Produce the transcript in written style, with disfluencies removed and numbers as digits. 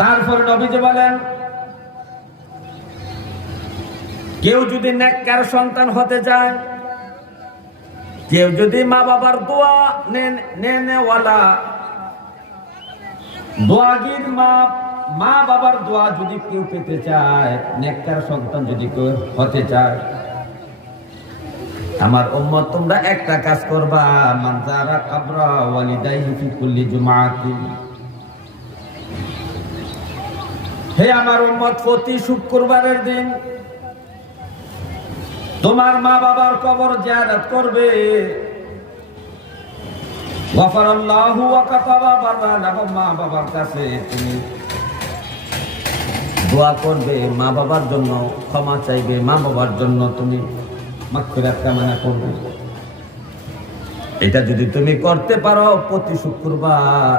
তারপরে নবীজি বলেন, কেউ যদি নেককার সন্তান হতে চায়, কেউ যদি মা বাবার দোয়া নেওয়ালা দোয়াগির মা বাবার দোয়া যদি কেউ পেতে চায়, নেককার সন্তান যদি কেউ হতে চায়, আমার উম্মত তোমরা একটা কাজ করবা, মান যারা কাবরা ওয়ালিদাইহি ফি কুল্লি জুমআতি। হে আমার উম্মত, প্রতি শুক্রবারের দিন তোমার মা বাবার কবর জিয়ারত করবে। গফারাল্লাহু ওয়া কাতাবা বাররা, মা বাবার কাছে তুমি দোয়া করবে, মা বাবার জন্য ক্ষমা চাইবে, মা বাবার জন্য তুমি মাগফিরাত কামনা করবে। এটা যদি তুমি করতে পারো প্রতি শুক্রবার,